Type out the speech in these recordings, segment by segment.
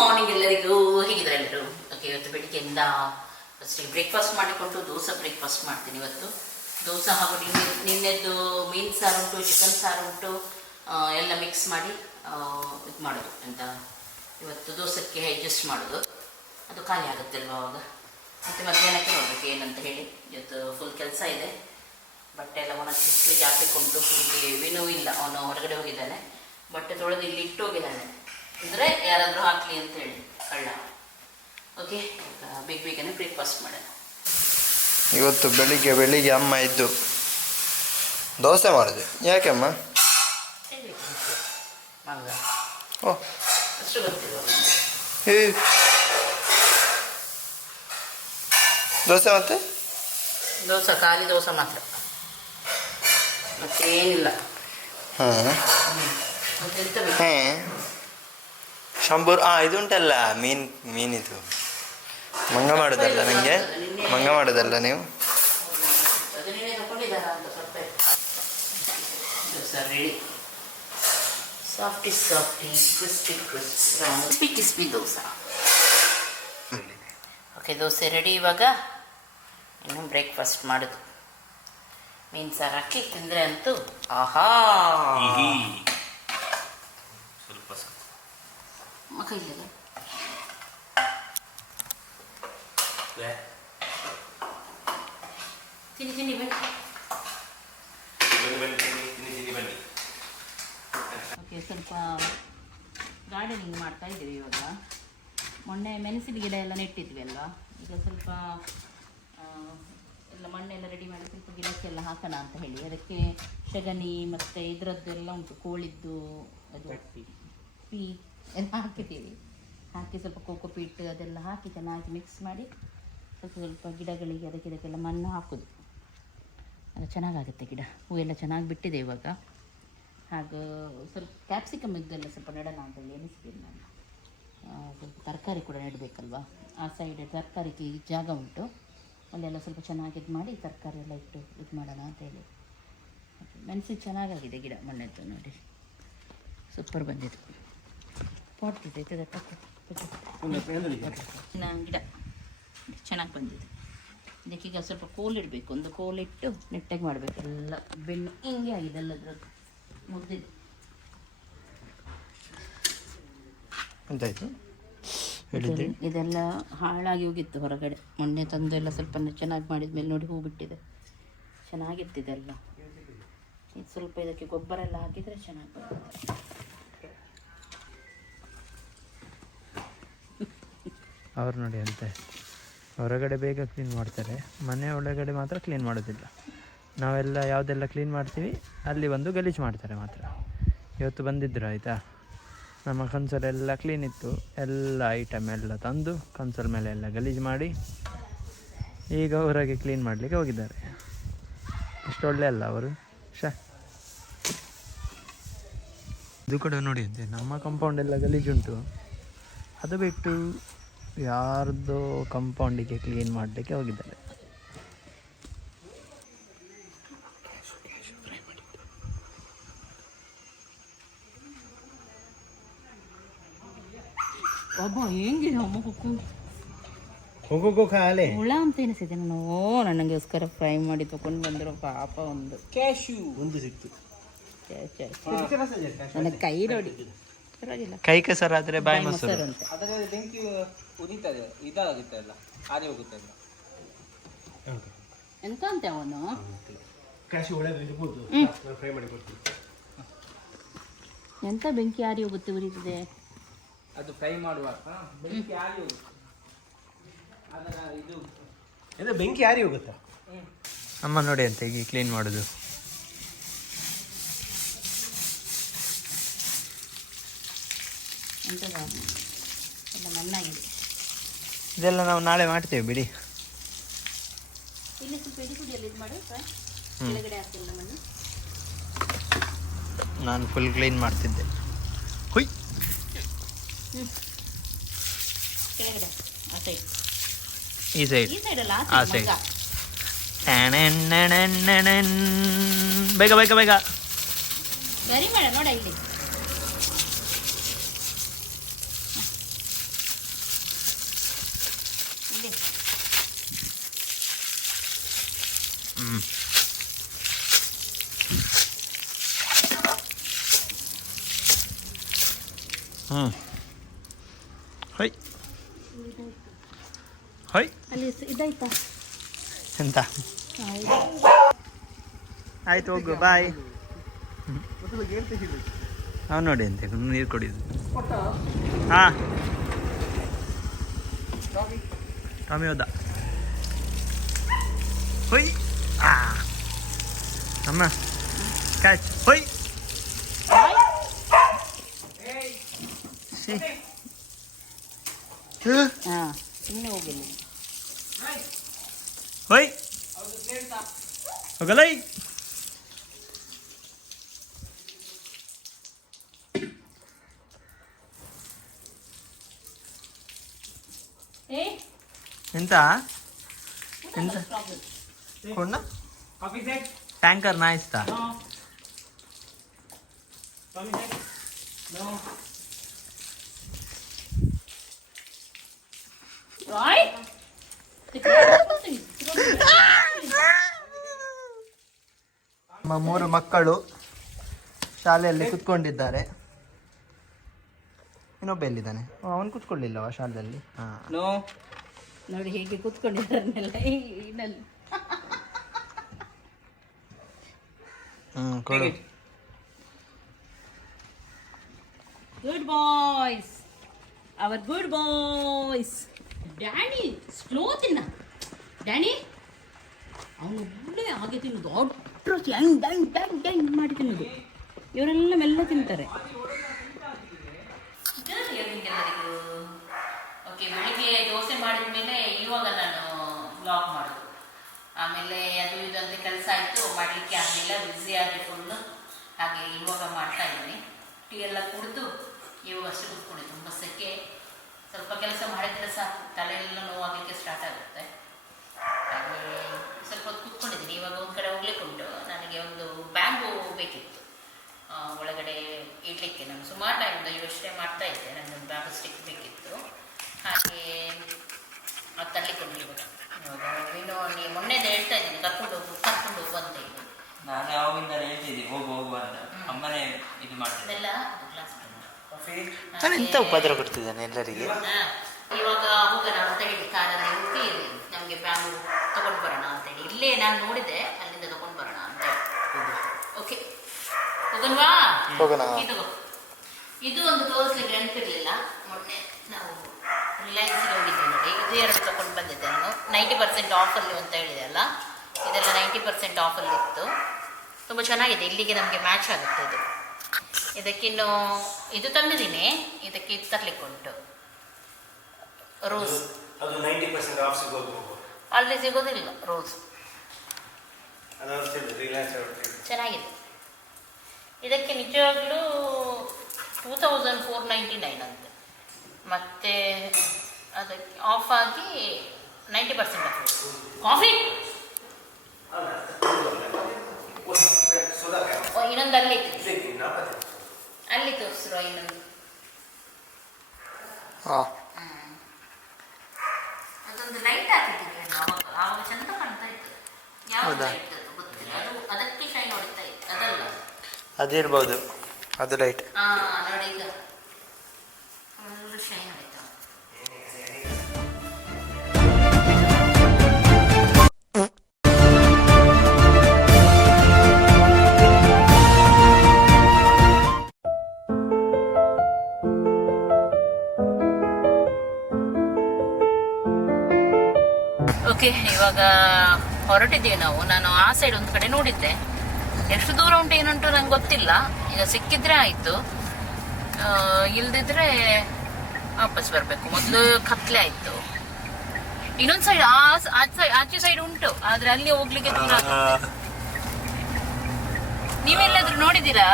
Morning ಎಲ್ಲರಿಗೂ, ಹೇಗಿದ್ದಾರೆ ಎಲ್ಲರೂ? ಓಕೆ, ಇವತ್ತು ಬೆಳಿಗ್ಗೆಯಿಂದ ಫಸ್ಟ್ ಬ್ರೇಕ್ಫಾಸ್ಟ್ ಮಾಡಿಕೊಂಡು ದೋಸೆ ಬ್ರೇಕ್ಫಾಸ್ಟ್ ಮಾಡ್ತೀನಿ. ಇವತ್ತು ದೋಸೆ ಹಾಗೂ ನಿನ್ನೆದ್ದು ಮೀನು ಸಾರು ಉಂಟು, ಚಿಕನ್ ಸಾರು ಉಂಟು, ಎಲ್ಲ ಮಿಕ್ಸ್ ಮಾಡಿ ಇದು ಮಾಡೋದು ಅಂತ. ಇವತ್ತು ದೋಸೆಗೆ ಅಡ್ಜಸ್ಟ್ ಮಾಡೋದು, ಅದು ಖಾಲಿ ಆಗುತ್ತೆ ಅಲ್ವಾ ಅವಾಗ. ಮತ್ತು ಮಧ್ಯಾಹ್ನಕ್ಕೆ ನೋಡಬೇಕು ಏನಂತ ಹೇಳಿ. ಇವತ್ತು ಫುಲ್ ಕೆಲಸ ಇದೆ, ಬಟ್ಟೆ ಎಲ್ಲ ಒಣಗಿಸಿ ಹಾಕಿಕೊಂಡು. ಇಲ್ಲಿ ವಿನೂ ಇಲ್ಲ, ಅವನು ಹೊರಗಡೆ ಹೋಗಿದ್ದಾನೆ. ಬಟ್ಟೆ ತೊಳೆದು ಇಲ್ಲಿ ಇಟ್ಟು ಹೋಗಿದ್ದಾನೆ, ಅಂದರೆ ಯಾರಾದರೂ ಹಾಕಲಿ ಅಂತ ಹೇಳಿ ಕಳ್ಳ. ಓಕೆ, ಬೇಗನೆ ಬ್ರೇಕ್ಫಾಸ್ಟ್ ಮಾಡೋಣ. ಇವತ್ತು ಬೆಳಿಗ್ಗೆ ಅಮ್ಮ ಇದ್ದು ದೋಸೆ ಮಾಡಿದೆ. ಯಾಕೆಮ್ಮ? ಓ, ಅಷ್ಟು ಗೊತ್ತಿಲ್ಲ. ದೋಸೆ ಮತ್ತೆ ದೋಸೆ, ಖಾಲಿ ದೋಸೆ ಮಾತ್ರ, ಮತ್ತೇನಿಲ್ಲ. ಮತ್ತೆಂತ ಬೇಕು? ಶಂಬೂರ್ ಇದುಂಟಲ್ಲ ಮೀನಿದು ಮಂಗ ಮಾಡೋದಲ್ಲ. ನನಗೆ ಮಂಗ ಮಾಡೋದಲ್ಲ ನೀವು? ಅದನ್ನೇ ತಗೊಂಡಿದ್ದಾರ ಅಂತ ಸ್ವಲ್ಪ. Dosa ready. Softy crispy dosa. Okay, dosa ready. ಇವಾಗ ಇನ್ನು ಬ್ರೇಕ್ಫಾಸ್ಟ್ ಮಾಡೋದು. ಮೀನು ಸಾರು ಹಾಕಿ ತಿಂದರೆ ಅಂತೂ ಆಹಾ. ಸ್ವಲ್ಪ ಮಕ್ಕ ಇಲ್ಲ ತಿನ್ನಿ ಬನ್ನಿ. ಓಕೆ, ಸ್ವಲ್ಪ ಗಾರ್ಡನಿಂಗ್ ಮಾಡ್ತಾ ಇದ್ದೀವಿ ಇವಾಗ. ಮೊನ್ನೆ ಮೆಣಸಿನ ಗಿಡ ಎಲ್ಲ ನೆಟ್ಟಿದ್ವಿ ಅಲ್ವಾ. ಈಗ ಸ್ವಲ್ಪ ಎಲ್ಲ ಮಣ್ಣೆಲ್ಲ ರೆಡಿ ಮಾಡಿ ಸ್ವಲ್ಪ ಗಿಡಕ್ಕೆಲ್ಲ ಹಾಕೋಣ ಅಂತ ಹೇಳಿ. ಅದಕ್ಕೆ ಸಗಣಿ ಮತ್ತು ಇದರದ್ದೆಲ್ಲ ಉಂಟು, ಕೋಳಿದ್ದು ಅದು ಪೀ ಎಲ್ಲ ಹಾಕಿದ್ದೀವಿ. ಹಾಕಿ ಸ್ವಲ್ಪ ಕೋಕೋಪೀಟ್ ಅದೆಲ್ಲ ಹಾಕಿ ಚೆನ್ನಾಗಿ ಮಿಕ್ಸ್ ಮಾಡಿ ಸ್ವಲ್ಪ ಗಿಡಗಳಿಗೆ ಇದಕ್ಕೆಲ್ಲ ಮಣ್ಣು ಹಾಕೋದು. ಅದು ಚೆನ್ನಾಗಾಗುತ್ತೆ ಗಿಡ. ಹೂವೆಲ್ಲ ಚೆನ್ನಾಗಿ ಬಿಟ್ಟಿದೆ ಇವಾಗ. ಹಾಗೂ ಸ್ವಲ್ಪ ಕ್ಯಾಪ್ಸಿಕಮ್ ಇದ್ದೆಲ್ಲ ಸ್ವಲ್ಪ ನೆಡೋಣ ಅಂತೇಳಿ ಎನಿಸ್ತೀನಿ ನಾನು. ಸ್ವಲ್ಪ ತರಕಾರಿ ಕೂಡ ನೆಡಬೇಕಲ್ವಾ. ಆ ಸೈಡ್ ತರಕಾರಿಗೆ ಜಾಗ ಉಂಟು, ಅಲ್ಲೆಲ್ಲ ಸ್ವಲ್ಪ ಚೆನ್ನಾಗಿ ಇದು ಮಾಡಿ ತರಕಾರಿ ಎಲ್ಲ ಇಟ್ಟು ಇದು ಮಾಡೋಣ ಅಂತೇಳಿ. ಮೆಣಸು ಚೆನ್ನಾಗಾಗಿದೆ ಗಿಡ, ಮೊನ್ನೆದ್ದು ನೋಡಿ ಸೂಪರ್ ಬಂದಿದೆ. ಪಾಟ್ತಿದೆ ಗಿಡ ಚೆನ್ನಾಗಿ ಬಂದಿದೆ. ಇದಕ್ಕೀಗ ಸ್ವಲ್ಪ ಕೋಲಿಡಬೇಕು. ಒಂದು ಕೋಲಿಟ್ಟು ನೆಟ್ಟಾಗಿ ಮಾಡಬೇಕು. ಎಲ್ಲ ಬೆನ್ನು ಹಿಂಗೆ ಆಗಿದೆ ಎಲ್ಲದ್ರದ್ದು ಮುದ್ದಿದೆ. ಇದೆಲ್ಲ ಹಾಳಾಗಿ ಹೋಗಿತ್ತು ಹೊರಗಡೆ. ಮೊನ್ನೆ ತಂದು ಎಲ್ಲ ಸ್ವಲ್ಪ ಚೆನ್ನಾಗಿ ಮಾಡಿದ ಮೇಲೆ ನೋಡಿ ಹೂ ಬಿಟ್ಟಿದೆ, ಚೆನ್ನಾಗಿತ್ತಿದೆಲ್ಲ. ಇದು ಸ್ವಲ್ಪ ಇದಕ್ಕೆ ಗೊಬ್ಬರ ಎಲ್ಲ ಹಾಕಿದರೆ ಚೆನ್ನಾಗಿ ಬರುತ್ತೆ. ಅವ್ರು ನೋಡಿ ಅಂತೆ ಹೊರಗಡೆ ಬೇಗ ಕ್ಲೀನ್ ಮಾಡ್ತಾರೆ, ಮನೆ ಒಳಗಡೆ ಮಾತ್ರ ಕ್ಲೀನ್ ಮಾಡೋದಿಲ್ಲ. ನಾವೆಲ್ಲ ಯಾವುದೆಲ್ಲ ಕ್ಲೀನ್ ಮಾಡ್ತೀವಿ ಅಲ್ಲಿ ಬಂದು ಗಲೀಜು ಮಾಡ್ತಾರೆ ಮಾತ್ರ. ಇವತ್ತು ಬಂದಿದ್ದರು ಆಯಿತಾ, ನಮ್ಮ ಕನ್ಸಲೆಲ್ಲ ಕ್ಲೀನ್ ಇತ್ತು. ಎಲ್ಲ ಐಟಮ್ ಎಲ್ಲ ತಂದು ಕನ್ಸಲ್ ಮೇಲೆ ಎಲ್ಲ ಗಲೀಜು ಮಾಡಿ ಈಗ ಹೊರಗೆ ಕ್ಲೀನ್ ಮಾಡಲಿಕ್ಕೆ ಹೋಗಿದ್ದಾರೆ. ಅಷ್ಟು ಒಳ್ಳೆ ಅಲ್ಲ ಅವರು. ಇದು ಕೂಡ ನೋಡಿ ಅಂತೆ, ನಮ್ಮ ಕಾಂಪೌಂಡ್ ಎಲ್ಲ ಗಲೀಜುಂಟು. ಅದು ಬಿಟ್ಟು ಯಾರ್ದೋ ಕಾಂಪೌಂಡಿಗೆ ಕ್ಲೀನ್ ಮಾಡಲಿಕ್ಕೆ ಹೋಗಿದ್ದಾರೆ. ಹುಳ ಅಂತ ಎನಿಸಿದೆ ನಾನು. ನನಗೋಸ್ಕರ ಫ್ರೈ ಮಾಡಿ ತಗೊಂಡು ಬಂದಿರೋ ಪಾಪ ಒಂದು ಕ್ಯಾಶ್ಯೂ ಒಂದು ಸಿಕ್ತು. ನನ್ನ ಕೈ ನೋಡಿ, ಪರವಾಗಿಲ್ಲ. ಕೈ ಕೆಸರಾದರೆ ಬಾಯಿ ಮೊಸರು ಅಂತ. ಅದರಲ್ಲಿ ಬೆಂಕಿ ಉರಿತದೆ, ಇದಾಗುತ್ತೆ ಅಲ್ಲ, ಆರಿ ಹೋಗುತ್ತೆ ಅಲ್ಲ. ಎಂತ ಅಂತೆ ಅವನು ಎಂತ ಬೆಂಕಿ ಆರಿ ಹೋಗುತ್ತೆ, ಉರಿತದೆ. ಅದು ಫ್ರೈ ಮಾಡುವಾಗ ಬೆಂಕಿ ಆರಿ ಹೋಗುತ್ತೆ. ಅದರ ಇದು ಬೆಂಕಿ ಆರಿ ಹೋಗುತ್ತಾ? ಅಮ್ಮ ನೋಡಿ ಅಂತ ಈಗ ಕ್ಲೀನ್ ಮಾಡೋದು. ಎಂತದ ಎಲ್ಲ ಮಣ್ಣಾಗಿದೆ. ಇದೆಲ್ಲ ನಾವು ನಾಳೆ ಮಾಡ್ತೇವೆ ಬಿಡಿ. ಇಲ್ಲಿ ಸ್ವಲ್ಪ ಪುಡಿಯಲ್ಲಿ ಇದು ಮಾಡಿ ಕೆಳಗಡೆ ಹಾಕ್ತಿಲ್ಲ ಮಣ್ಣು. ನಾನು ಫುಲ್ ಕ್ಲೀನ್ ಮಾಡ್ತಿದ್ದೆ. ಹುಯ್, ಕೆಳಗಡೆ ಆ ಸೈಡ್, ಈ ಸೈಡ್, ಈ ಸೈಡ್ ಅಲ್ಲ ಆ ಸೈಡ್. ಬೇಗ ಬೇಗ ಬೇಗ ಸರಿ ಮೇಡಮ್ ನೋಡ ಇಲ್ಲಿ ಹ್ಞೂ ಹೊಯ್ ಹೊಯ್ ಅಲ್ಲಿ ಇದಾಯ್ತಾ? ಎಂತ ಆಯ್ತು ಹೋಗು ಬಾಯ್. ಅವ್ನು ನೋಡಿ ಅಂತೆ ನೀರು ಕುಡಿಯೋದು. ಹಾಂ ಟಾಮಿ ಹೋದ. ಹೊಯ್ ಅಮ್ಮ ಕ್ಯಾಚ್ ಹೊಯ್. ಹಾಂ ಸುಮ್ಮನೆ ಹೋಗಿಲ್ಲ. ಹೊಯ್ ಹೋಗಲ್ಲ. ಎಂತ ಎಂತ ಕೊಂಡ ಟ್ಯಾಂಕರ್ ನಾ ಇಸ್ತಾ ನಮ್ಮ 3 ಮಕ್ಕಳು ಶಾಲೆಯಲ್ಲಿ ಕುತ್ಕೊಂಡಿದ್ದಾರೆ. ಇನ್ನೊಬ್ಬ ಎಲ್ಲಿದ್ದಾನೆ? ಅವನು ಕುತ್ಕೊಳ್ಳಿಲ್ಲವ ಶಾಲೆಯಲ್ಲಿ? ನೋ ನೋಡಿ ಹೇಗೆ ಕೂತ್ಕೊಂಡಿದ್ದಾರನ್ನೆಲ್ಲ ಇನಲ್ಲಿ. ಕೊಡು. Good boys, our good boys. Danny slow ತಿನ್ನ. ಡ್ಯಾನಿ ಅವನೊಬ್ಬನೇ ಹಾಗೆ ತಿನ್ನೋದು, ಆರ್ಡ್ರ್ ಡ್ಯಾಂಗ್ ಡ್ಯಾಂಗ್ ಡ್ಯಾಂಗ್ ಡ್ಯಾಂಗ್ ಮಾಡಿ ತಿನ್ನೋದು. ಇವರೆಲ್ಲ ಮೆಲ್ಲ ತಿಂತಾರೆ. ಓಕೆ, ಬೆಳಿಗ್ಗೆ ದೋಸೆ ಮಾಡಿದ ಮೇಲೆ ಇವಾಗ ನಾನು ವ್ಲಾಗ್ ಮಾಡೋದು. ಆಮೇಲೆ ಅದು ಇದಂತೆ ಕೆಲಸ ಆಯಿತು, ಮಾಡಲಿಕ್ಕೆ ಆಗಲಿಲ್ಲ, ಬ್ಯುಸಿಯಾಗಿ ಫುಲ್ಲು. ಹಾಗೆ ಇವಾಗ ಮಾಡ್ತಾ ಇದ್ದೀನಿ. ಟೀ ಎಲ್ಲ ಕುಡಿದು ಇವಾಗ ಅಷ್ಟು ಕೂತ್ಕೊಂಡು ತುಂಬ ಸೆಕೆ. ಸ್ವಲ್ಪ ಕೆಲಸ ಮಾಡಿದರೆ ಸಾಕು, ತಲೆಯೆಲ್ಲ ನೋವಾಗಲಿಕ್ಕೆ ಸ್ಟಾರ್ಟ್ ಆಗುತ್ತೆ. ಹಾಗೆ ಸ್ವಲ್ಪ ಹೊತ್ತು ಕೂತ್ಕೊಂಡಿದ್ದೀನಿ. ಇವಾಗ ಒಂದು ಕಡೆ ಹೋಗ್ಲಿಕ್ಕೆ ಉಂಟು. ನನಗೆ ಒಂದು ಬ್ಯಾಂಬು ಬೇಕಿತ್ತು ಒಳಗಡೆ ಇಡಲಿಕ್ಕೆ. ನಾನು ಸುಮಾರು ಟೈಮಿಂದ ಯೋಚನೆ ಮಾಡ್ತಾ ಇದ್ದೆ, ನನಗೊಂದು ಬ್ಯಾಂಬು ಸ್ಟಿಕ್ ಬೇಕಿತ್ತು. ಹಾಗೆ ಅದು ತರಲಿಕ್ಕೆ ಉಂಟು ಇವಾಗ. ಇನ್ನು ನೀವು ಮೊನ್ನೆದು ಹೇಳ್ತಾ ಇದ್ದೀನಿ ಕರ್ಕೊಂಡು ಹೋಗು ಅಂತ ಹೇಳಿ. ನಾನು ಯಾವಾಗಿಂದ ಹೇಳ್ತಿದ್ದೀನಿ ಹೋಗು ಅಂತ. ಅಮ್ಮನೇ ಇದು ಮಾಡ್ತೀನಿ. ಇದೆಲ್ಲ ಗ್ಲಾಸ್ ನಾನು ಎಂತ ಉಪದ್ರ ಕೊಡ್ತಿದ್ದಾನೆ ಎಲ್ಲರಿಗೆ. ಇವಾಗ ಹೋಗೋಣ ಅಂತ ಹೇಳಿ ಕಾರಲ್ಲಿ ಹೋಗಿ ನಮಗೆ ಬ್ಯಾಂಬು ತಗೊಂಡು ಬರೋಣ ಅಂತೇಳಿ. ಇಲ್ಲೇ ನಾನು ನೋಡಿದೆ, ಅಲ್ಲಿಂದ ತಗೊಂಡು ಬರೋಣ ಅಂತ ಹೇಳಿ. ಓಕೆ ಹೋಗೋಣವಾ? ಹೋಗೋಣ. ತಗೋ. ಇದು ಒಂದು ತೋರಿಸ್ಲಿಕ್ಕೆ ನೆನಪಿರಲಿಲ್ಲ. ಮೊನ್ನೆ ನಾವು ರಿಲಯನ್ಸ್ಗೆ ಹೋಗಿದ್ದೆ ನೋಡಿ, ಇದು 2 ತಗೊಂಡು ಬಂದಿದ್ದೆ ನಾನು. 90% ಆಫಲ್ಲಿ ಅಂತ ಹೇಳಿದೆ ಅಲ್ಲ, ಇದೆಲ್ಲ 90% ಆಫಲ್ಲಿ ಇತ್ತು. ತುಂಬ ಚೆನ್ನಾಗಿದೆ, ಇಲ್ಲಿಗೆ ನಮಗೆ ಮ್ಯಾಚ್ ಆಗುತ್ತೆ ಇದು. ಇದಕ್ಕಿನ್ನು ಇದು ತಂದಿದ್ದೀನಿ, ಇದಕ್ಕೆ ಇದು ತರಲಿಕ್ಕೆ ಉಂಟು ರೋಸ್. ಅದು 90% ಆಫ್ ಸಿಗೋದು, ಅಲ್ಲಿ ಸಿಗೋದಿಲ್ಲ ರೋಸ್. ಚೆನ್ನಾಗಿದೆ. ಇದಕ್ಕೆ ನಿಜವಾಗ್ಲೂ 2499 ಅಂತೆ. ಮತ್ತು ಅದಕ್ಕೆ ಆಫ್ ಆಗಿ 90% ಆಫ್. ಕಾಫಿ ಇನ್ನೊಂದು ಅಲ್ಲಿ ಅಲ್ಲಿ ತೋರಿಸ್ರು ಇನ್ನೊಂದು. ಅದೊಂದು ಲೈಟ್ ಹಾಕಿದ್ದೀವಿ ಆವಾಗ, ಆವಾಗ ಚಂದ ಕಾಣ್ತಾ ಇತ್ತು. ಯಾವ ಲೈಟ್ ಅದು ಗೊತ್ತಿಲ್ಲ, ಅದು ಅದಕ್ಕೆ ಶೈನ್ ಹೊಡಿತಾ ಇತ್ತು. ಅದಲ್ಲ, ಅದಿರ್ಬೋದು ಅದು ಲೈಟ್. ನೋಡಿ ಈಗ ಫುಲ್ ಶೈನ್ ಹೊಡಿತಾ. ಓಕೆ, ಇವಾಗ ಹೊರಟಿದ್ದೀವಿ ನಾವು. ನಾನು ಆ ಸೈಡ್ ಒಂದು ಕಡೆ ನೋಡಿದ್ದೆ, ಎಷ್ಟು ದೂರ ಉಂಟು ಏನುಂಟು ನಂಗೆ ಗೊತ್ತಿಲ್ಲ. ಈಗ ಸಿಕ್ಕಿದ್ರೆ ಆಯಿತು, ಇಲ್ದಿದ್ರೆ ವಾಪಸ್ ಬರಬೇಕು. ಮೊದಲು ಕತ್ಲೆ ಆಯಿತು. ಇನ್ನೊಂದು ಸೈಡ್ ಆಚೆ ಸೈಡ್ ಉಂಟು, ಆದರೆ ಅಲ್ಲಿ ಹೋಗ್ಲಿಕ್ಕೆ ದೂರ ಆಗುತ್ತೆ. ನೀವೆಲ್ಲಾದ್ರೂ ನೋಡಿದ್ದೀರಾ?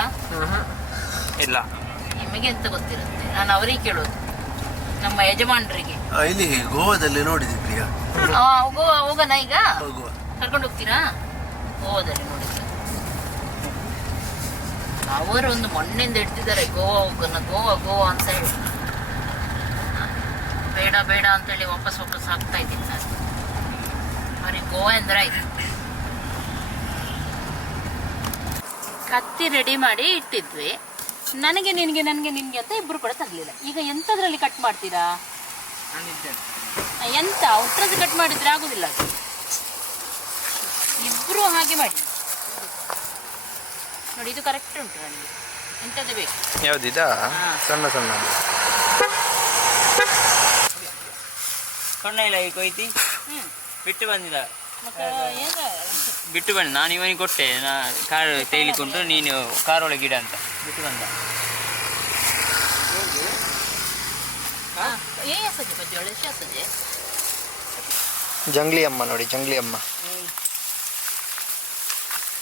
ಇಲ್ಲ. ನಿಮಗೆ ಎಂತ ಗೊತ್ತಿರುತ್ತೆ, ನಾನು ಅವರಿಗೆ ಕೇಳೋದು, ನಮ್ಮ ಯಜಮಾನರಿಗೆ. ಇಲ್ಲಿ ಗೋವಾದಲ್ಲಿ ನೋಡಿದ್ವಿ ಪ್ರಿಯಾ. ಹೋಗೋಣ ಈಗ? ಕರ್ಕೊಂಡು ಹೋಗ್ತೀರಾ? ಗೋವಾದಲ್ಲಿ ನೋಡಿದ್ರೆ ಅವರು ಒಂದು ಮೊನ್ನೆಯಿಂದ ಇಡ್ತಿದ್ದಾರೆ ಗೋವಾ ಹೋಗೋಣ, ಗೋವಾ ಅಂತ ಹೇಳಿ. ಬೇಡ ಅಂತೇಳಿ ವಾಪಸ್ ಹಾಕ್ತಾ ಇದ್ದೀನಿ ನಾನು. ಅವ್ರಿಗೆ ಗೋವಾ ಅಂದ್ರೆ ಆಯ್ತು. ಕತ್ತಿ ರೆಡಿ ಮಾಡಿ ಇಟ್ಟಿದ್ವಿ. ನನಗೆ ನಿನಗೆ ನಿನಗೆ ಅಂತ ಇಬ್ಬರು ಕೂಡ ತರಲಿಲ್ಲ. ಈಗ ಎಂಥದ್ರಲ್ಲಿ ಕಟ್ ಮಾಡ್ತೀರಾ? ಎಂತ ಒಟ್ಟರದ್ದು ಕಟ್ ಮಾಡಿದ್ರೆ ಆಗೋದಿಲ್ಲ ಅದು. ಇಬ್ಬರು ಹಾಗೆ ಮಾಡಿ ನೋಡಿ, ಇದು ಕರೆಕ್ಟ್ ಉಂಟು ನನಗೆ. ಎಂಥದ್ದು ಬೇಕು? ಯಾವುದಿದಾ? ಸಣ್ಣ ಸಣ್ಣ ಸಣ್ಣ ಇಲ್ಲ ಈ ಕೊಯ್ತಿ ಬಿಟ್ಟು ಬಂದಿದ ಮತ್ತೆ ಹೇಗ ಬಿಟ್ಟು ಬಂದ. ನಾನು ಇವನಿಗೆ ಕೊಟ್ಟೆ, ನಾ ಕಾರ್ ತೇಲಿಕೊಂಡು ನೀನು ಕಾರೊಳಗೆ ಗಿಡ ಅಂತ ಬಿಟ್ಟು ಬಂದ. ಸಜ್ಜೆ ಬಜ್ಜಿ ಒಳ್ಳೆ ಸಜ್ಜೆ. ಜಂಗ್ಲಿ ಅಮ್ಮ ನೋಡಿ, ಜಂಗ್ಲಿ ಅಮ್ಮ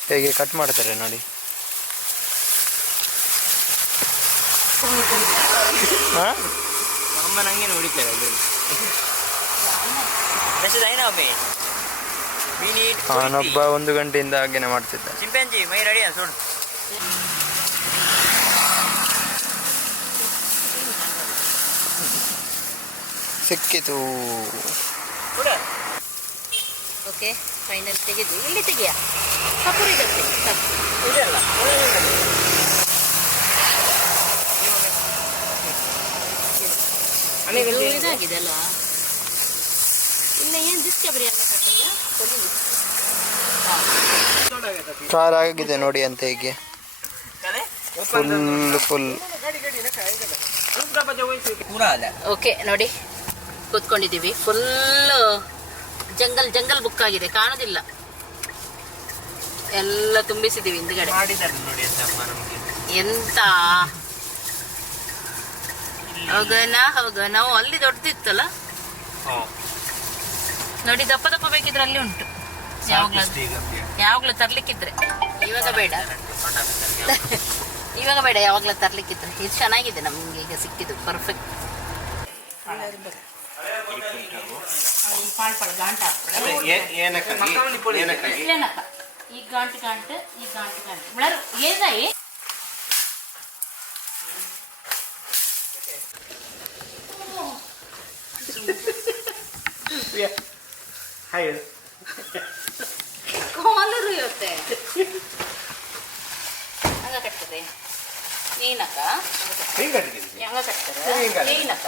ಹೇಗೆ ಕಟ್ ಮಾಡ್ತಾರೆ ನೋಡಿ. ಅಮ್ಮ ನಂಗೆ ಹೊಡಿತಾರೆ ಅವನೊಬ್ಬ 1 ಗಂಟೆಯಿಂದ ಹಾಗೇನೆ ಮಾಡ್ತಿದ್ದ. ಚಿಂಪಾಂಜಿ ಮೈ ರೆಡಿ ಸೋಡು. ಸಿಕ್ಕಿತು. ಓಕೆ, ಫೈನಲ್ ತೆಗೆದು ಇಲ್ಲಿ ತೆಗಿಯ ಕಪೂರಿದಕ್ಕೆ ಇದಲ್ಲ ಇದಾಗಿದೆ ಅಲ್ಲ. ಇಲ್ಲ ಏನು ಡಿಸ್ಕವರಿ ಎಲ್ಲ ಕಟ್ಟಿದ್ದ ಕಾರ್ ಆಗಿದೆ ನೋಡಿ ಅಂತ ಹೀಗೆ ಫುಲ್. ಓಕೆ ನೋಡಿ, ಕೂತ್ಕೊಂಡಿದ್ದೀವಿ. ಫುಲ್ ಜಂಗಲ್ ಬುಕ್ ಆಗಿದೆ, ಕಾಣೋದಿಲ್ಲ. ಎಲ್ಲ ತುಂಬಿಸಿದ್ದೀವಿ ಹಿಂದ್ಗಡೆ. ಎಂತ ಹೋಗೋಣ ಅಲ್ಲಿ ದೊಡ್ಡದಿತ್ತಲ್ಲ ನೋಡಿ. ದಪ್ಪ ಬೇಕಿದ್ರೆ ಅಲ್ಲಿ ಉಂಟು. ಯಾವಾಗ್ಲೂ ತರ್ಲಿಕ್ಕಿದ್ರೆ. ಇವಾಗ ಬೇಡ ಯಾವಾಗ್ಲೂ ತರ್ಲಿಕ್ಕಿದ್ರೆ. ಇದು ಚೆನ್ನಾಗಿದೆ ನಮ್ಗೆ ಈಗ ಸಿಕ್ಕಿದ್ದು, ಪರ್ಫೆಕ್ಟ್. ಈ ಗಂಟು ಏನಾಯಿ ಕಾಲರು ಇರುತ್ತೆ ಹಂಗ ಕಟ್ತದೆ. ನೀನಕ್ಕ ಹಂಗ ಕಟ್ತಾರೆ ನೀನಕ್ಕ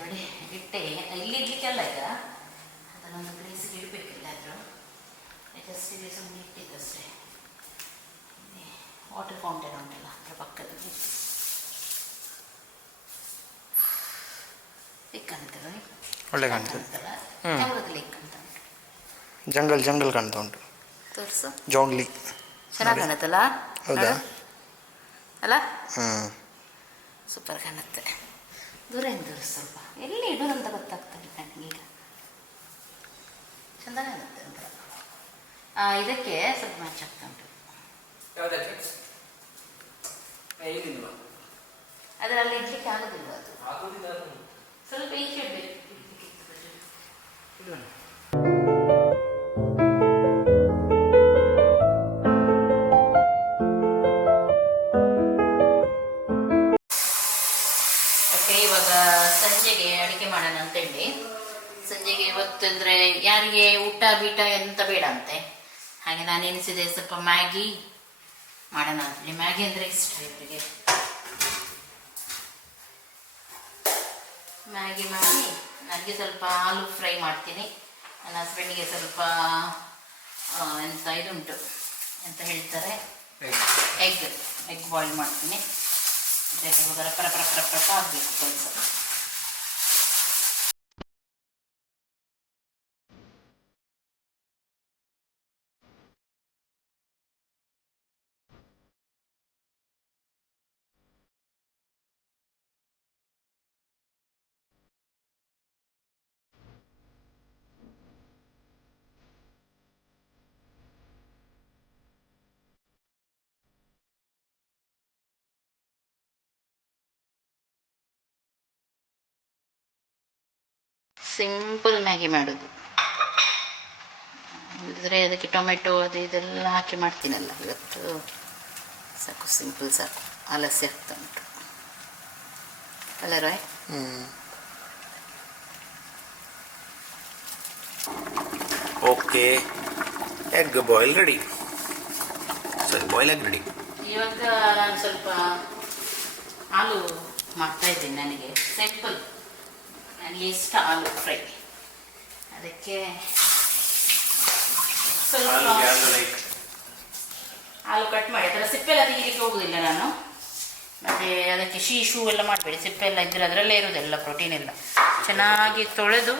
ನೋಡಿ. ಇಟ್ಟೆ ಇಲ್ಲಿ ಇಡ್ಲಿಕ್ಕೆಲ್ಲ ಈಗ ಅದನ್ನೊಂದು ಪ್ಲೇಸಿಗೆ ಇಡಬೇಕಿಲ್ಲ. ಆದರೂ ಜಸ್ಟ್ ಇಲ್ಲಿ ಸುಮ್ಮನೆ ಇಟ್ಟಿದ್ದಷ್ಟೇ. ವಾಟರ್ ಫೌಂಟೇನ್ ಉಂಟಲ್ಲ ಅದರ ಪಕ್ಕದಲ್ಲಿ ಒಳ್ಳೆ ಕಾಣ್ತದೆ. ಲೇಕ್ ಅಂತ ಜಂಗಲ್ ಕಾಣ್ತಾ ಉಂಟು. ತೋರಿಸು. ಜೋಂಗ್ಲಿ ಚೆನ್ನಾಗಿ ಕಾಣುತ್ತಲ್ಲ? ಹೌದಾ? ಅಲ್ಲ, ಸೂಪರ್ ಕಾಣುತ್ತೆ. ದೂರ ಸ್ವಲ್ಪ ಎಲ್ಲಿ ಇಡೋದಂತ ಗೊತ್ತಾಗ್ತದೆ ನನಗೀಗ. ಚಂದ ಕಾಣುತ್ತೆ ಅಂತ. ಇದಕ್ಕೆ ಸ್ವಲ್ಪ ಮ್ಯಾಚ್ ಆಗ್ತಾ ಉಂಟು. ಅದರಲ್ಲಿ ಇಡ್ಲಿಕ್ಕೆ ಆಗೋದಿಲ್ಲ. ಅದು ಸ್ವಲ್ಪ ಈಚೆ ಇಡಬೇಕು. ಓಕೆ, ಇವಾಗ ಸಂಜೆಗೆ ಅಡಿಗೆ ಮಾಡೋಣ ಅಂತೇಳಿ. ಸಂಜೆಗೆ ಇವತ್ತು ಅಂದರೆ ಯಾರಿಗೆ ಊಟ ಬೀಟ ಎಂತ ಬೇಡ ಅಂತೆ. ಹಾಗೆ ನಾನು ಎನಿಸಿದೆ ಸ್ವಲ್ಪ ಮ್ಯಾಗಿ ಮಾಡೋಣ ಅಂತೇಳಿ. ಮ್ಯಾಗಿ ಅಂದರೆ ಇಷ್ಟ ಇವರಿಗೆ. ಮ್ಯಾಗಿ ಮಾಡಿ ನನಗೆ ಸ್ವಲ್ಪ ಆಲೂ ಫ್ರೈ ಮಾಡ್ತೀನಿ. ನನ್ನ ಹಸ್ಬೆಂಡಿಗೆ ಸ್ವಲ್ಪ ಎಂತ ಇದುಂಟು, ಎಂತ ಹೇಳ್ತಾರೆ, ಎಗ್ ಬಾಯ್ಲ್ ಮಾಡ್ತೀನಿ. ಇವಾಗ ರಪ್ಪ ಆಗಬೇಕು ಸ್ವಲ್ಪ. ಸಿಂಪಲ್ ಮ್ಯಾಗಿ ಮಾಡೋದು ಅಂದರೆ ಅದಕ್ಕೆ ಟೊಮೆಟೊ ಅದು ಇದೆಲ್ಲ ಹಾಕಿ ಮಾಡ್ತೀನಲ್ಲ. ಇವತ್ತು ಸಾಕು, ಸಿಂಪಲ್ ಸಾಕು. ಆಲಸ್ಯ ಆಗ್ತಾ ಉಂಟು ಅಲ್ಲ Roy? Okay, egg boil ready. ಸರಿ, ಬಾಯ್ಲ್ ಎಗ್ ರೆಡಿ. ಇವಾಗ ನಾನು ಸ್ವಲ್ಪ ಆಲೂ ಮಾಡ್ತಾ ಇದ್ದೀನಿ. ನನಗೆ ಸಿಂಪಲ್, ನನಗೆ ಇಷ್ಟ ಆಲೂ ಫ್ರೈ. ಅದಕ್ಕೆ ಸ್ವಲ್ಪ ಆಲೂ ಕಟ್ ಮಾಡಿ, ಅದರ ಸಿಪ್ಪೆಲ್ಲ ತೆಗಿಲಿಕ್ಕೆ ಹೋಗುದಿಲ್ಲ ನಾನು. ಮತ್ತು ಅದಕ್ಕೆ ಶೂ ಎಲ್ಲ ಮಾಡಬೇಡಿ, ಸಿಪ್ಪೆ ಎಲ್ಲ ಇದ್ದರೆ ಅದರಲ್ಲೇ ಇರೋದೆಲ್ಲ ಪ್ರೋಟೀನ್ ಎಲ್ಲ. ಚೆನ್ನಾಗಿ ತೊಳೆದು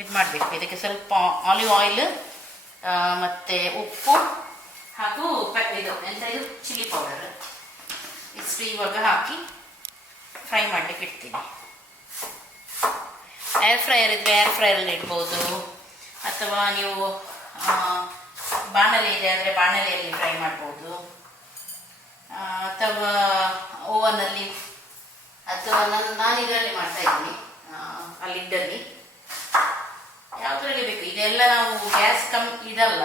ಇದು ಮಾಡಬೇಕು. ಇದಕ್ಕೆ ಸ್ವಲ್ಪ ಆಲಿವ್ ಆಯಿಲ್ ಮತ್ತು ಉಪ್ಪು ಹಾಗೂ ಇದು ಎಂತ ಇದು ಚಿಲ್ಲಿ ಪೌಡರ್ ಇಷ್ಟು ಇವಾಗ ಹಾಕಿ ಫ್ರೈ ಮಾಡಲಿಕ್ಕೆ ಇಡ್ತೀನಿ. ಏರ್ ಫ್ರೈಯರ್ ಇದ್ದರೆ ಏರ್ ಫ್ರೈಯರಲ್ಲಿ ಇಡ್ಬೋದು, ಅಥವಾ ನೀವು ಬಾಣಲೆ ಇದೆ ಅಂದರೆ ಬಾಣಲೆಯಲ್ಲಿ ಫ್ರೈ ಮಾಡ್ಬೋದು, ಅಥವಾ ಓವನಲ್ಲಿ, ಅಥವಾ ನಾನು ಇದರಲ್ಲಿ ಮಾಡ್ತಾ ಇದ್ದೀನಿ, ಆ ಲಿಡ್ಡಲ್ಲಿ, ಯಾವುದರಲ್ಲಿ ಬೇಕು. ಇದೆಲ್ಲ ನಾವು ಗ್ಯಾಸ್ ಇದಲ್ಲ,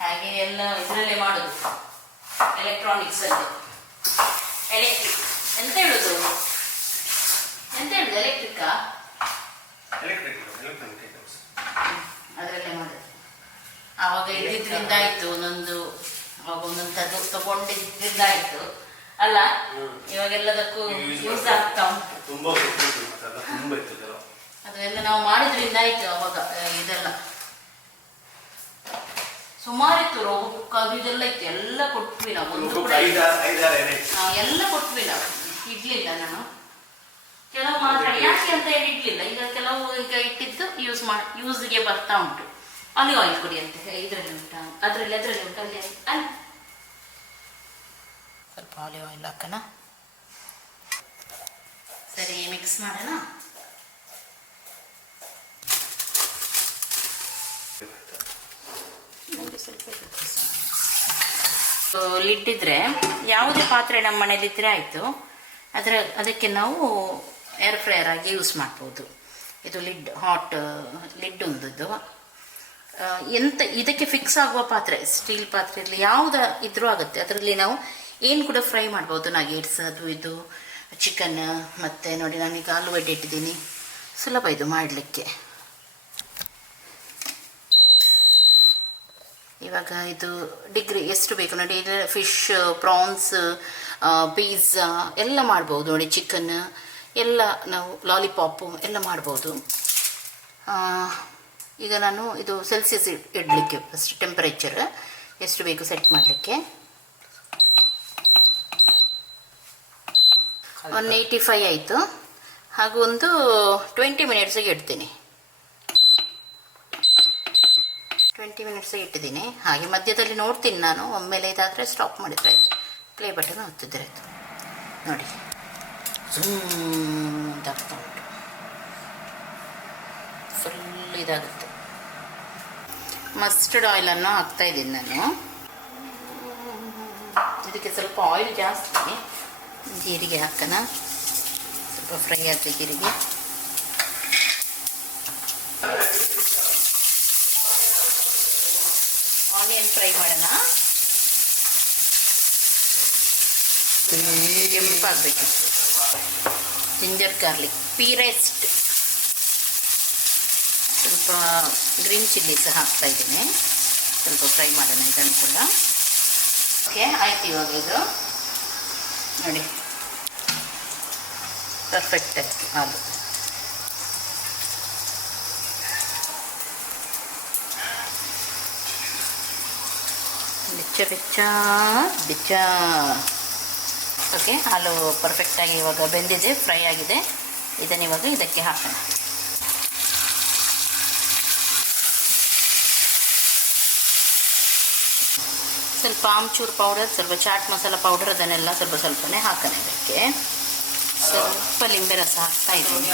ಹಾಗೆ ಎಲ್ಲ ಇದರಲ್ಲೇ ಮಾಡೋದು, ಎಲೆಕ್ಟ್ರಾನಿಕ್ಸಲ್ಲಿ. ಎಲೆಕ್ಟ್ರಿಕ್ ಎಂತ ಹೇಳೋದು ಎಲೆಕ್ಟ್ರಿಕ್ಕಾ? ಅದರಲ್ಲೇ ಮಾಡೋದು. ಆವಾಗ ಇದ್ದಿದ್ರಿಂದ ಆಯಿತು, ಆವಾಗ ಒಂದೊಂದು ತಗೊಂಡಿದ್ರಿಂದ ಆಯಿತು ಅಲ್ಲ. ಇವಾಗೆಲ್ಲದಕ್ಕೂ ಯೂಸ್ ಆಗ್ತಾ ಉಂಟು. ಅದೆಲ್ಲ ನಾವು ಮಾಡಿದ್ರಿಂದ ಆಯಿತು. ಅವಾಗ ಇದೆಲ್ಲ ಸುಮಾರಿತ್ತು, ರೋಬುಕ್ ಅದು ಇದೆಲ್ಲ ಇತ್ತು, ಎಲ್ಲ ಕೊಟ್ವಿ ನಾವು. ಎಲ್ಲ ಕೊಟ್ವಿ ನಾವು, ಇಡ್ಲಿಲ್ಲ ನಾನು. ಕೆಲವು ಮಾತ್ರ ಯಾಕೆ ಅಂತ ಹೇಳಿ ಇಡ್ಲಿಲ್ಲ. ಈಗ ಕೆಲವು ಈಗ ಇಟ್ಟಿದ್ದು ಯೂಸ್ಗೆ ಬರ್ತಾ ಉಂಟು. ಆಲಿವ್ ಆಯಿಲ್ ಕೊಡಿ ಅಂತ ಇದರಲ್ಲಿ ಉಂಟು, ಅದರಲ್ಲಿ ಉಂಟು, ಅಲ್ಲಿ ಅಲ್ಲಿ ಸ್ವಲ್ಪ ಆಲಿವ್ ಆಯಿಲ್ ಹಾಕೋಣ. ಸರಿ, ಮಿಕ್ಸ್ ಮಾಡೋಣ. ಲಿಡ್ ಇದ್ರೆ ಯಾವುದೇ ಪಾತ್ರೆ ನಮ್ಮ ಮನೇಲಿದ್ರೆ ಆಯಿತು, ಅದಕ್ಕೆ ನಾವು ಏರ್ ಫ್ರೈಯರ್ ಆಗಿ ಯೂಸ್ ಮಾಡ್ಬೋದು. ಇದು ಲಿಡ್, ಹಾಟ್ ಲಿಡ್ ಒಂದದ್ದು. ಎಂತ ಇದಕ್ಕೆ ಫಿಕ್ಸ್ ಆಗುವ ಪಾತ್ರೆ, ಸ್ಟೀಲ್ ಪಾತ್ರೆ ಇರಲಿ, ಯಾವುದ ಇದ್ರೂ ಆಗುತ್ತೆ. ಅದರಲ್ಲಿ ನಾವು ಏನು ಕೂಡ ಫ್ರೈ ಮಾಡ್ಬೋದು, ನಗೇಟ್ಸ್ ಅದು ಇದು, ಚಿಕನ್. ಮತ್ತು ನೋಡಿ, ನಾನೀಗ ಆಲೂಗಡ್ಡೆ ಇಟ್ಟಿದ್ದೀನಿ, ಸುಲಭ ಇದು ಮಾಡಲಿಕ್ಕೆ. ಇವಾಗ ಇದು ಡಿಗ್ರಿ ಎಷ್ಟು ಬೇಕು ನೋಡಿ, ಫಿಶ್, ಪ್ರಾನ್ಸ್, ಪಿಜ್ಜಾ ಎಲ್ಲ ಮಾಡ್ಬೋದು ನೋಡಿ, ಚಿಕನ್ ಎಲ್ಲ ನಾವು ಲಾಲಿಪಾಪು ಎಲ್ಲ ಮಾಡ್ಬೋದು. ಈಗ ನಾನು ಇದು ಸೆಲ್ಸಿಯಸ್ ಇಡಲಿಕ್ಕೆ ಫಸ್ಟ್ ಟೆಂಪರೇಚರ್ ಎಷ್ಟು ಬೇಕು ಸೆಟ್ ಮಾಡಲಿಕ್ಕೆ 185 ಆಯಿತು. ಹಾಗೂ ಒಂದು 20 ಮಿನಿಟ್ಸಿಗೆ ಇಡ್ತೀನಿ. 20 ಮಿನಿಟ್ಸಿಗೆ ಇಟ್ಟಿದ್ದೀನಿ. ಹಾಗೆ ಮಧ್ಯದಲ್ಲಿ ನೋಡ್ತೀನಿ ನಾನು, ಒಮ್ಮೆಲೆ ಇದಾದರೆ ಸ್ಟಾಪ್ ಮಾಡಿದರೆ ಆಯಿತು, ಪ್ಲೇ ಬಟನ್ ಒತ್ತಿದ್ರೆ ಆಯಿತು. ನೋಡಿ, ಝೂಮ್ ಅಂತ ಆಗ್ತಾ ಉಂಟು, ಫುಲ್ ಇದಾಗುತ್ತೆ. ಮಸ್ಟರ್ಡ್ ಆಯಿಲನ್ನು ಹಾಕ್ತಾ ಇದ್ದೀನಿ ನಾನು. ಇದಕ್ಕೆ ಸ್ವಲ್ಪ ಆಯಿಲ್ ಜಾಸ್ತಿ. ಜೀರಿಗೆ ಹಾಕೋಣ, ಸ್ವಲ್ಪ ಫ್ರೈ ಆಗಲಿ ಜೀರಿಗೆ. ಆನಿಯನ್ ಫ್ರೈ ಮಾಡೋಣ, ಕೆಂಪಾಗಬೇಕು. ಜಿಂಜರ್ ಗಾರ್ಲಿಕ್ ಪೀರೆಸ್ಟ್, ಸ್ವಲ್ಪ ಗ್ರೀನ್ ಚಿಲ್ಲಿ ಸಹ ಹಾಕ್ತಾ ಇದ್ದೀನಿ. ಸ್ವಲ್ಪ ಫ್ರೈ ಮಾಡೋಣ ಇದನ್ನು ಕೂಡ. ಓಕೆ, ಆಯ್ತು. ಇವಾಗ ಇದು ನೋಡಿ, ಪರ್ಫೆಕ್ಟ್ ಆಯಿತು ಆಲೂ. ಬಿಚ್ಚ. ಓಕೆ, ಹಾಲು ಪರ್ಫೆಕ್ಟಾಗಿ ಇವಾಗ ಬೆಂದಿದೆ, ಫ್ರೈ ಆಗಿದೆ. ಇದನ್ನು ಇವಾಗ ಇದಕ್ಕೆ ಹಾಕೋಣ. ಸ್ವಲ್ಪ ಆಮ್ಚೂರ್ ಪೌಡರ್, ಸ್ವಲ್ಪ ಚಾಟ್ ಮಸಾಲ ಪೌಡರ್, ಅದನ್ನೆಲ್ಲ ಸ್ವಲ್ಪನೇ ಹಾಕೋಣ. ಇದಕ್ಕೆ ಸ್ವಲ್ಪ ಲಿಂಬೆ ರಸ ಹಾಕ್ತಾ ಇದ್ದೀನಿ.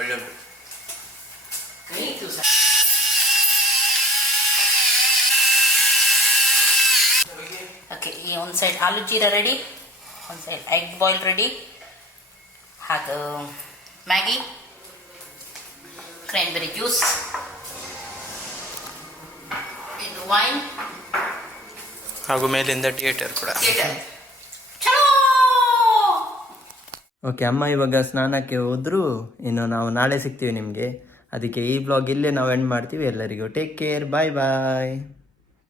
ಒಳ್ಳೆ ಉಂಟು. ಓಕೆ, ಈ ಒಂದು ಸೈಡ್ ಆಲೂ ಜೀರಾ ರೆಡಿ, ಒಂದು ಸೈಡ್ ಎಗ್ ಬಾಯ್ಲ್ ರೆಡಿ. ಹಾಗೂ ಮ್ಯಾಗಿ, ಕ್ರ್ಯಾನ್ಬೆರಿ ಜ್ಯೂಸ್, ಇದು ವೈನ್ ಹಾಗೂ ಮೇಲಿಂದ ಥಿಯೇಟರ್ ಕೂಡ. ಓಕೆ, ಅಮ್ಮ ಇವಾಗ ಸ್ನಾನಕ್ಕೆ ಹೋದ್ರು. ಇನ್ನು ನಾವು ನಾಳೆ ಸಿಗ್ತೀವಿ ನಿಮಗೆ. ಅದಕ್ಕೆ ಈ ಬ್ಲಾಗ್ ಇಲ್ಲೇ ನಾವು ಎಂಡ್ ಮಾಡ್ತೀವಿ. ಎಲ್ಲರಿಗೂ ಟೇಕ್ ಕೇರ್, ಬಾಯ್ ಬಾಯ್.